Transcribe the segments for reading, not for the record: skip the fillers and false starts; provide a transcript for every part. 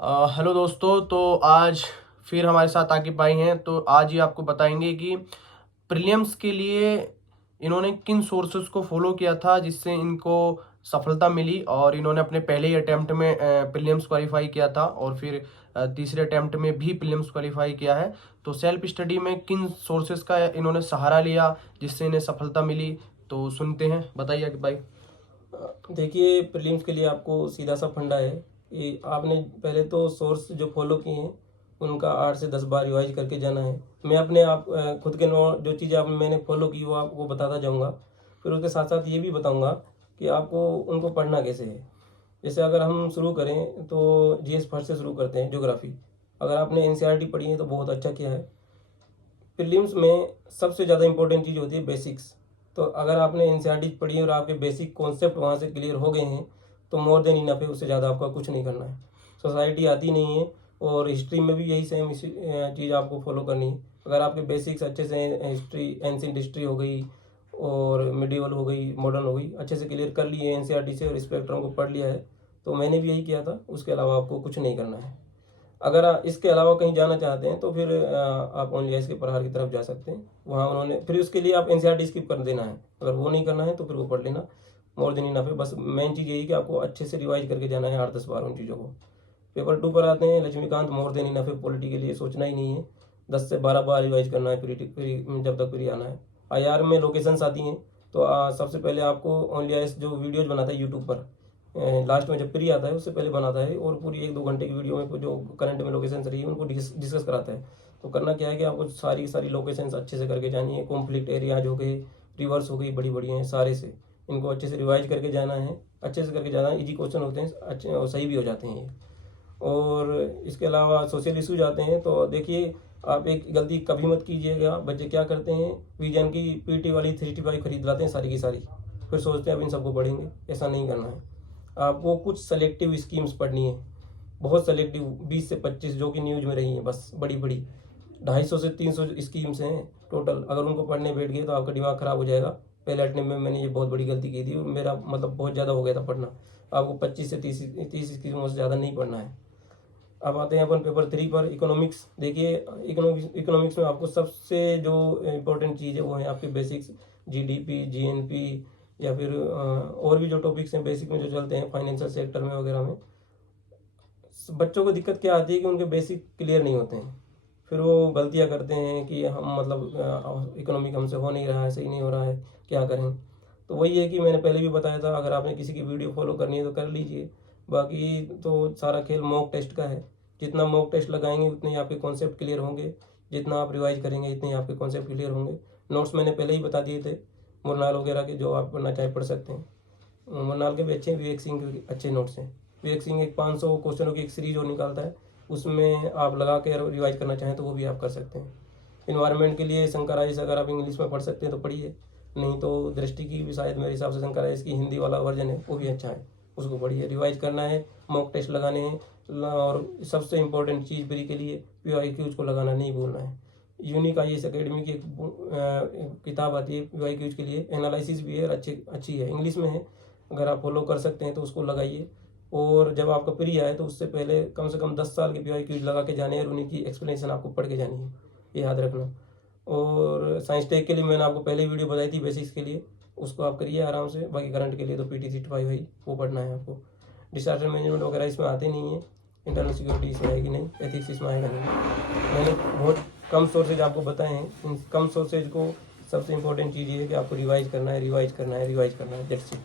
Hello दोस्तों। तो आज फिर हमारे साथ आकिब भाई हैं। तो आज ही आपको बताएंगे कि प्रीलिम्स के लिए इन्होंने किन सोर्सेज को फॉलो किया था जिससे इनको सफलता मिली, और इन्होंने अपने पहले ही अटेम्प्ट में प्रीलिम्स क्वालिफाई किया था और फिर तीसरे अटेम्प्ट में भी प्रीलिम्स क्वालिफाई किया है। तो सेल्फ स्टडी में किन सोर्सेज का इन्होंने सहारा लिया जिससे इन्हें सफलता मिली, तो सुनते हैं। बताइए आकिब भाई। देखिए, प्रीलिम्स के लिए आपको सीधा सा फंडा है कि आपने पहले तो सोर्स जो फॉलो किए हैं उनका 8 से 10 बार रिवाइज करके जाना है। मैं अपने आप खुद के नो जो चीज़ें मैंने फॉलो की वो आपको बताता जाऊंगा। फिर उसके साथ साथ ये भी बताऊंगा कि आपको उनको पढ़ना कैसे है। जैसे अगर हम शुरू करें तो जीएस फर्स्ट से शुरू करते हैं, ज्योग्राफी। अगर आपने एनसीईआरटी पढ़ी है तो बहुत अच्छा किया है। प्रीलिम्स में सबसे ज़्यादा इंपॉर्टेंट चीज़ होती है बेसिक्स। तो अगर आपने एनसीईआरटी पढ़ी है और आपके बेसिक कॉन्सेप्ट वहाँ से क्लियर हो गए हैं तो मोर देन इनफ है, उससे ज़्यादा आपका कुछ नहीं करना है। सोसाइटी आती नहीं है और हिस्ट्री में भी यही सेम चीज़ आपको फॉलो करनी है। अगर आपके बेसिक्स अच्छे से, हिस्ट्री एंशिएंट हिस्ट्री हो गई और मिडिवल हो गई, मॉडर्न हो गई, अच्छे से क्लियर कर लिए एनसीईआरटी से और स्पेक्ट्रम को पढ़ लिया है, तो मैंने भी यही किया था। उसके अलावा आपको कुछ नहीं करना है। अगर आप इसके अलावा कहीं जाना चाहते हैं तो फिर आप ओनली एस के प्रहार की तरफ जा सकते हैं। वहाँ उन्होंने फिर उसके लिए आप एनसीईआरटी स्किप कर देना है। अगर वो नहीं करना है तो फिर वो पढ़ लेना, मोर देन इनफ है। बस मेन चीज़ यही कि आपको अच्छे से रिवाइज करके जाना है 8-10 बार उन चीज़ों को। पेपर 2 पर आते हैं, लक्ष्मीकांत, मोर देन इनफ है। पॉलिटी के लिए सोचना ही नहीं है, 10 से 12 बार रिवाइज करना है जब तक प्री आना है। आईआर में लोकेशंस आती हैं तो सबसे पहले आपको ओनली एस जो वीडियोज बनाता है यूट्यूब पर, लास्ट में जब प्री आता है उससे पहले बनाता है और पूरी 1-2 घंटे की वीडियो में जो करंट में लोकेशन रही है उनको डिस्कस कराता है। तो करना क्या है कि आपको सारी सारी लोकेशंस अच्छे से करके जानी है। कॉन्फ्लिक्ट एरिया जो गए, रिवर्स हो गई, बड़ी बड़ी हैं, सारे से इनको अच्छे से रिवाइज करके जाना है। अच्छे से करके जाना है, ईजी क्वेश्चन होते हैं, अच्छे और सही भी हो जाते हैं ये। और इसके अलावा सोशल इशूज आते हैं तो देखिए, आप एक गलती कभी मत कीजिएगा। बच्चे क्या करते हैं, विजन की पीटी वाली 365 खरीद लाते हैं सारी की सारी, फिर सोचते हैं अब इन सबको पढ़ेंगे। ऐसा नहीं करना है। आपको कुछ सेलेक्टिव स्कीम्स पढ़नी है, बहुत सेलेक्टिव, 20 से 25 जो कि न्यूज में रही हैं, बस बड़ी बड़ी 250 से 300 स्कीम्स हैं टोटल। अगर उनको पढ़ने बैठ गए तो आपका दिमाग खराब हो जाएगा। पहले अटेम्प्ट में मैंने ये बहुत बड़ी गलती की थी और मेरा मतलब बहुत ज़्यादा हो गया था पढ़ना। आपको 25 से 30 स्कीमों से ज़्यादा नहीं पढ़ना है। अब आते हैं अपन पेपर 3 पर, इकोनॉमिक्स। देखिए, इकोनॉमिक्स में आपको सबसे जो इम्पोर्टेंट चीज़ है वो है आपके बेसिक्स, जीडीपी, जीएनपी, या फिर और भी जो टॉपिक्स हैं बेसिक में जो चलते हैं फाइनेंशियल सेक्टर में वगैरह में। बच्चों को दिक्कत क्या आती है कि उनके बेसिक क्लियर नहीं होते हैं। फिर वो गलतियां करते हैं कि हम मतलब इकोनॉमिक हमसे हो नहीं रहा है, सही नहीं हो रहा है, क्या करें। तो वही है कि मैंने पहले भी बताया था, अगर आपने किसी की वीडियो फॉलो करनी है तो कर लीजिए। बाकी तो सारा खेल मॉक टेस्ट का है। जितना मॉक टेस्ट लगाएंगे उतने ही आपके कॉन्सेप्ट क्लियर होंगे, जितना आप रिवाइज करेंगे इतने ही आपके कॉन्सेप्ट क्लियर होंगे। नोट्स मैंने पहले ही बता दिए थे, मुरनाल वगैरह के, जो आप पढ़ना चाहे पढ़ सकते हैं। मुरनाल के भी अच्छे हैं, विवेक सिंह के अच्छे नोट्स हैं। विवेक सिंह एक 500 क्वेश्चनों की एक सीरीज और निकालता है, उसमें आप लगा के रिवाइज करना चाहें तो वो भी आप कर सकते हैं। इन्वायरमेंट के लिए शंकर आइस अगर आप इंग्लिश में पढ़ सकते हैं तो पढ़िए, नहीं तो दृष्टि की भी शायद मेरे हिसाब से शंकर आइस की हिंदी वाला वर्जन है, वो भी अच्छा है, उसको पढ़िए। रिवाइज करना है, मॉक टेस्ट लगाने हैं, और सबसे इंपॉर्टेंट चीज़ प्री के लिए PYQs को लगाना नहीं भूलना है। यूनिक IAS अकेडमी की एक किताब आती है PYQs के लिए, एनालिसिस भी है, अच्छी है, इंग्लिश में है। अगर आप फॉलो कर सकते हैं तो उसको लगाइए। और जब आपका प्री आए तो उससे पहले कम से कम 10 साल के PYQs लगा के जाने हैं और उन्हीं की एक्सप्लेनेशन आपको पढ़ के जानी है, ये याद रखना। और साइंस टेक के लिए मैंने आपको पहले वीडियो बताई थी बेसिक्स के लिए, उसको आप करिए आराम से। बाकी करंट के लिए तो PT सीट 5 है, वो पढ़ना है आपको। डिजास्टर मैनेजमेंट वगैरह इसमें आते नहीं है, इंटरनल सिक्योरिटी इसमें आएगी नहीं, एथिक्स इसमें आएगा नहीं। मैंने बहुत कम सोर्सेज आपको बताए हैं। इन कम सोर्सेज को सबसे इंपॉर्टेंट चीज़ ये है कि आपको रिवाइज करना है, रिवाइज करना है, रिवाइज करना है, दैट्स इट।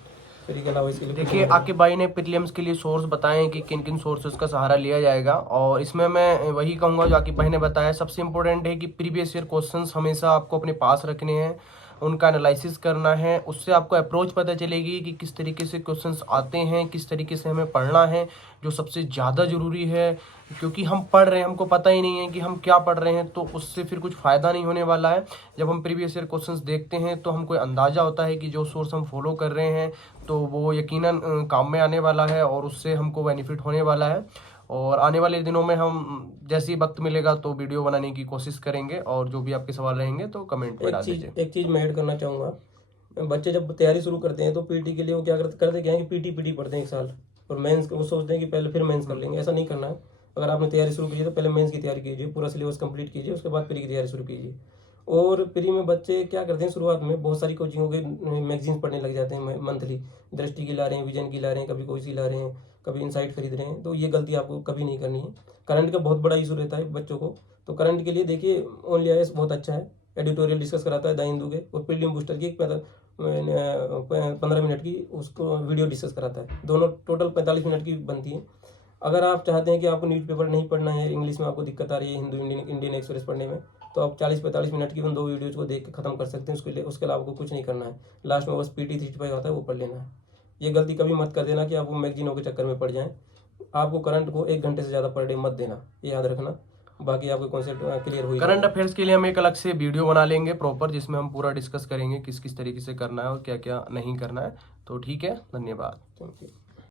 फिर इसके अलावा इसके लिए देखिए, आकिब भाई ने प्रीलिम्स के लिए सोर्स बताए हैं कि किन किन सोर्सेज का सहारा लिया जाएगा, और इसमें मैं वही कहूँगा जो आकिब भाई ने बताया। सबसे इम्पोर्टेंट है कि प्रीवियस ईयर क्वेश्चंस हमेशा आपको अपने पास रखने हैं, उनका एनालिसिस करना है। उससे आपको अप्रोच पता चलेगी कि किस तरीके से क्वेश्चंस आते हैं, किस तरीके से हमें पढ़ना है, जो सबसे ज़्यादा ज़रूरी है। क्योंकि हम पढ़ रहे हैं, हमको पता ही नहीं है कि हम क्या पढ़ रहे हैं, तो उससे फिर कुछ फ़ायदा नहीं होने वाला है। जब हम प्रीवियस ईयर क्वेश्चंस देखते हैं तो हमको अंदाज़ा होता है कि जो सोर्स हम फॉलो कर रहे हैं तो वो यकीनन काम में आने वाला है और उससे हमको बेनिफिट होने वाला है। और आने वाले दिनों में हम जैसे ही वक्त मिलेगा तो वीडियो बनाने की कोशिश करेंगे, और जो भी आपके सवाल रहेंगे तो कमेंट में डाल दीजिए। एक चीज़ मैं ऐड करना चाहूँगा। बच्चे जब तैयारी शुरू करते हैं तो PT के लिए वो क्या करते क्या है कि PT पढ़ते हैं 1 साल, और मेंस वो सोचते हैं कि पहले फिर मेंस कर लेंगे। ऐसा नहीं करना है। अगर आपने तैयारी शुरू की है तो पहले मेंस की तैयारी कीजिए, पूरा सिलेबस कंप्लीट कीजिए, उसके बाद प्री की तैयारी शुरू कीजिए। और प्री में बच्चे क्या करते हैं, शुरुआत में बहुत सारी कोचिंगों के मैगजीन्स पढ़ने लग जाते हैं मंथली, दृष्टि की ला रहे हैं, विजन की ला रहे हैं, कभी कोई सी ला रहे हैं, कभी इनसाइट खरीद रहे हैं। तो ये गलती आपको कभी नहीं करनी है। करंट का बहुत बड़ा इशू रहता है बच्चों को, तो करंट के लिए देखिए ओनली आईएएस बहुत अच्छा है, एडिटोरियल डिस्कस कराता है द हिंदू के, और प्रीलिम बूस्टर की 15 मिनट की उसको वीडियो डिस्कस कराता है, दोनों टोटल 45 मिनट की बनती है। अगर आप चाहते हैं कि आपको न्यूज़पेपर नहीं पढ़ना है, इंग्लिश में आपको दिक्कत आ रही है हिंदू इंडियन एक्सप्रेस पढ़ने में, तो आप 40-45 मिनट की उन 2 वीडियोज़ को देख के खत्म कर सकते हैं। उसके अलावा आपको कुछ नहीं करना है, लास्ट में बस पीटी 365 आता है वो पढ़ लेना है। ये गलती कभी मत कर देना कि आप वो मैगजीनों के चक्कर में पड़ जाएं। आपको करंट को 1 घंटे से ज़्यादा पर डे मत देना, ये याद रखना। बाकी आपके कॉन्सेप्ट क्लियर हुई। करंट अफेयर्स के लिए हम एक अलग से वीडियो बना लेंगे प्रॉपर, जिसमें हम पूरा डिस्कस करेंगे किस किस तरीके से करना है और क्या क्या नहीं करना है। तो ठीक है, धन्यवाद। Thank you.